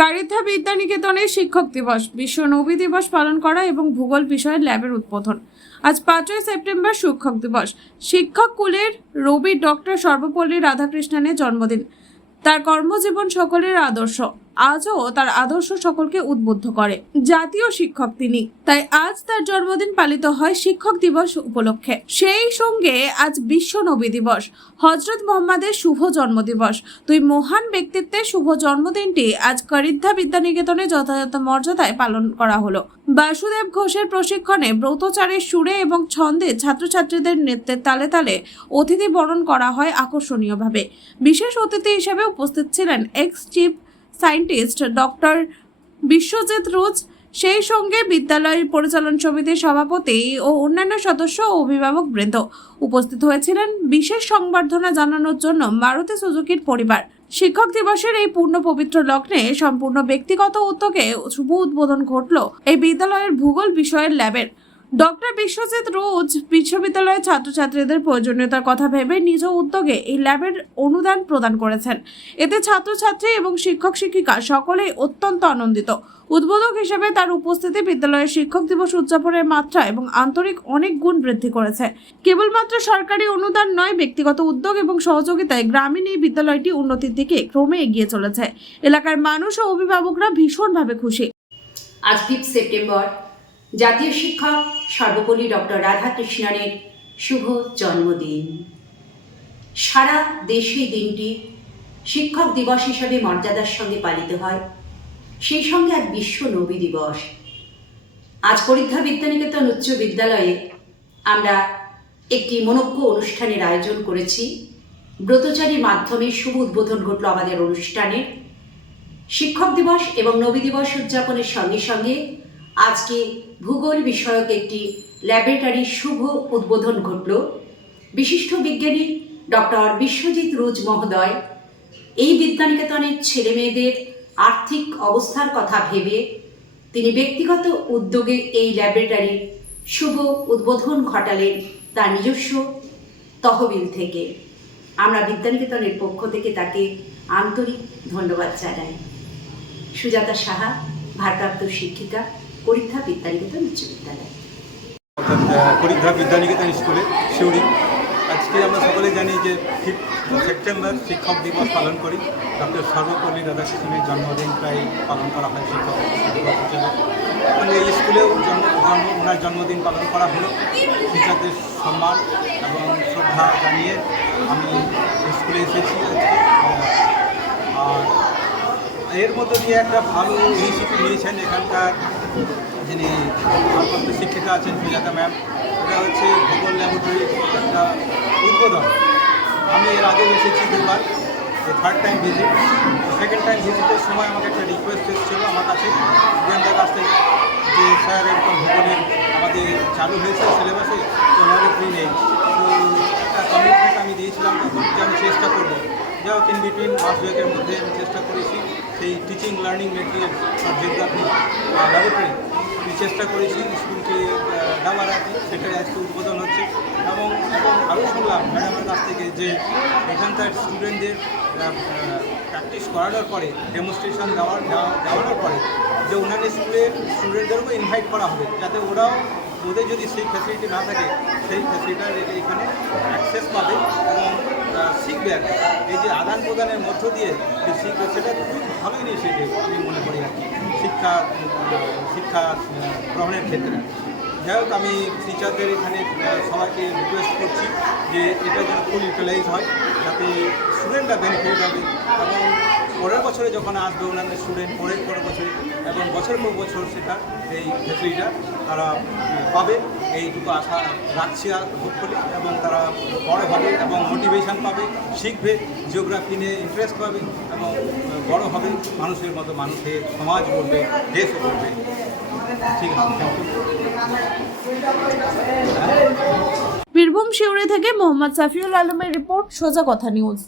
কারিদ্ধা বিদ্যানিকেতনে শিক্ষক দিবস, বিশ্ব নবী দিবস পালন করা এবং ভূগোল বিষয়ের ল্যাবের উদ্বোধন। আজ 5ই সেপ্টেম্বর শিক্ষক দিবস। শিক্ষক কুলের রবি ডক্টর সর্বপল্লী রাধাকৃষ্ণনের জন্মদিন। তার কর্মজীবন সকলের আদর্শ। আজও তার আদর্শ সকলকে উদ্বুদ্ধ করে। জাতীয় শিক্ষক তিনি, তাই আজ তার জন্মদিন পালিত হয় শিক্ষক দিবস উপলক্ষে। সেই সঙ্গে আজ বিশ্ব নবী দিবস, হযরত মুহাম্মাদের শুভ জন্মদিবস। দুই মহান ব্যক্তিত্বের শুভ জন্মদিনটি আজ কারিদ্ধা বিদ্যানিকেতনে যথাযথ মর্যাদায় পালন করা হলো। বাসুদেব ঘোষের প্রশিক্ষণে ব্রতচারের সুরে এবং ছন্দে ছাত্রছাত্রীদের নৃত্যের তালে তালে অতিথি বরণ করা হয় আকর্ষণীয়ভাবে। বিশেষ অতিথি হিসেবে উপস্থিত ছিলেন ex chief scientist doctor Biswajit রোজ, সেই সঙ্গে বিদ্যালয়ের পরিচালন সমিতির সভাপতি ও অন্যান্য সদস্য ও অভিভাবক বৃন্দ। উপস্থিত হয়েছিলেন বিশেষ সংবর্ধনা জানানোর জন্য মারুতি সুজুকির পরিবার। শিক্ষক দিবসের এই পূর্ণ পবিত্র লগ্নে সম্পূর্ণ ব্যক্তিগত উদ্যোগে শুভ উদ্বোধন ঘটল এই বিদ্যালয়ের ভূগোল বিষয়ের ল্যাবের। ডক্টর বিশ্বজিৎ রোজ বিশ্ববিদ্যালয়ের ছাত্রছাত্রীদের প্রয়োজনীয়তার কথা ভেবে নিজ উদ্যোগে এই ল্যাবের অনুদান প্রদান করেছেন। এতে ছাত্রছাত্রী এবং শিক্ষক শিক্ষিকা সকলেই অত্যন্ত আনন্দিত। উদ্বোধক হিসেবে তার উপস্থিতি বিদ্যালয়ের শিক্ষক দিবস উদযাপনের মাত্রা এবং আন্তরিক অনেক গুণ বৃদ্ধি করেছে। কেবলমাত্র সরকারি অনুদান নয়, ব্যক্তিগত উদ্যোগ এবং সহযোগিতায় গ্রামীণ এই বিদ্যালয়টি উন্নতির দিকে ক্রমে এগিয়ে চলেছে। এলাকার মানুষ ও অভিভাবকরা ভীষণভাবে খুশি। আজ 5 সেপ্টেম্বর জাতীয় শিক্ষক সর্বপল্লী ডক্টর রাধাকৃষ্ণনের শুভ জন্মদিন। সারা দেশে দিনটি শিক্ষক দিবস হিসাবে মর্যাদার সঙ্গে পালিত হয়। সেই সঙ্গে এক বিশ্ব নবী দিবস। আজ কারিদ্ধা বিদ্যানিকেতন উচ্চ বিদ্যালয়ে আমরা একটি মনোজ্ঞ অনুষ্ঠানের আয়োজন করেছি। ব্রতচারীর মাধ্যমে শুভ উদ্বোধন ঘটল আমাদের অনুষ্ঠানের। শিক্ষক দিবস এবং নবী দিবস উদযাপনের সঙ্গে সঙ্গে আজকে ভূগোল বিষয়ক একটি ল্যাবরেটরির শুভ উদ্বোধন ঘটল। বিশিষ্ট বিজ্ঞানী ডক্টর বিশ্বজিৎ রোজ মহোদয় এই বিদ্যানিকেতনের ছেলেমেয়েদের আর্থিক অবস্থার কথা ভেবে তিনি ব্যক্তিগত উদ্যোগে এই ল্যাবরেটরির শুভ উদ্বোধন ঘটালেন তার নিজস্ব তহবিল থেকে। আমরা বিদ্যানিকেতনের পক্ষ থেকে তাকে আন্তরিক ধন্যবাদ জানাই। সুজাতা সাহা, ভারপ্রাপ্ত শিক্ষিকা, কারিদ্ধা বিদ্যানিকেতন উচ্চ বিদ্যালয়। কারিদ্ধা বিদ্যানিকেতন স্কুলে শিউরি। আজকে আমরা সকলে জানি যে 5 সেপ্টেম্বর শিক্ষক দিবস পালন করি। ডক্টর সর্বপল্লী রাধাকৃষ্ণনের জন্মদিন প্রায় পালন করা হয় শিক্ষক দিবস হিসেবে। এবং এই স্কুলেও ওনার জন্মদিন পালন করা হলো। টিচারদের সম্মান এবং শ্রদ্ধা জানিয়ে আমি স্কুলে এসেছি আজকে। আর এর মধ্যে দিয়ে একটা ভালো ইনিশিয়েটিভ নিয়েছেন এখানকার যিনি ভারপ্রাপ্ত শিক্ষিকা আছেন সুজাতা ম্যাম। এটা হচ্ছে ভূগোল ল্যাবরেটরির একটা উদ্বোধন। আমি এর আগে এসেছি দুবার, third time visit. Second time ভিজিটের সময় আমাকে একটা রিকোয়েস্ট এসেছিলো আমার কাছে স্টুডেন্টদের কাছ থেকে যে স্যার এরকম ভূগোলের আমাদের চালু হয়েছে সিলেবাসে, তো ল্যাবরেটরি নেই। তো একটা কমিটমেন্ট আমি দিয়েছিলাম তখন যে আমি চেষ্টা করবো। যাই হোক, ইন বিটুইন মাস দুয়েকের মধ্যে আমি চেষ্টা করেছি সেই teaching learning material for geography laboratory আমি চেষ্টা করেছি স্কুলকে দেওয়ার আর কি। সেটাই আজকে উদ্বোধন হচ্ছে। এবং আরও শুনলাম ম্যাডামের কাছ থেকে যে এখানকার স্টুডেন্টদের প্র্যাকটিস করানোর পরে, ডেমনস্ট্রেশন দেওয়ানোর পরে যে অন্যান্য স্কুলের স্টুডেন্টদেরকেও ইনভাইট করা হবে, যাতে ওদের যদি সেই ফ্যাসিলিটি না থাকে সেই ফ্যাসিলিটিটা এখানে অ্যাক্সেস পাবে এবং শিখবে। আর এই যে আদান প্রদানের মধ্য দিয়ে যে শিখবে, সেটা খুব ভালো ইনিশিয়েটিভ আমি মনে করি আর কি শিক্ষা গ্রহণের ক্ষেত্রে। যাই হোক, আমি টিচারদের এখানে সবাইকে রিকোয়েস্ট করছি যে এটা যেন ফুল ইউটিলাইজ হয়, যাতে স্টুডেন্টরা বেনিফিট হবে এবং পরের বছরে যখন আসবে অন্যান্য স্টুডেন্ট পরের বছরে এবং বছর পর বছর সেটা এই ফ্যাসিলিটিটা তারা পাবে, এইটুকু আশা রাখছি আর হোপফুলি। এবং তারা বড় হবে এবং মোটিভেশন পাবে, শিখবে, জিওগ্রাফি নিয়ে ইন্টারেস্ট পাবে এবং বড় হবে, মানুষের মতো মানুষের সমাজ গড়বে, দেশ গড়বে। ঠিক আছে, বীরভূম শিউরি থেকে মোহাম্মদ সাফিউল আলমের রিপোর্ট, সোজা কথা নিউজ।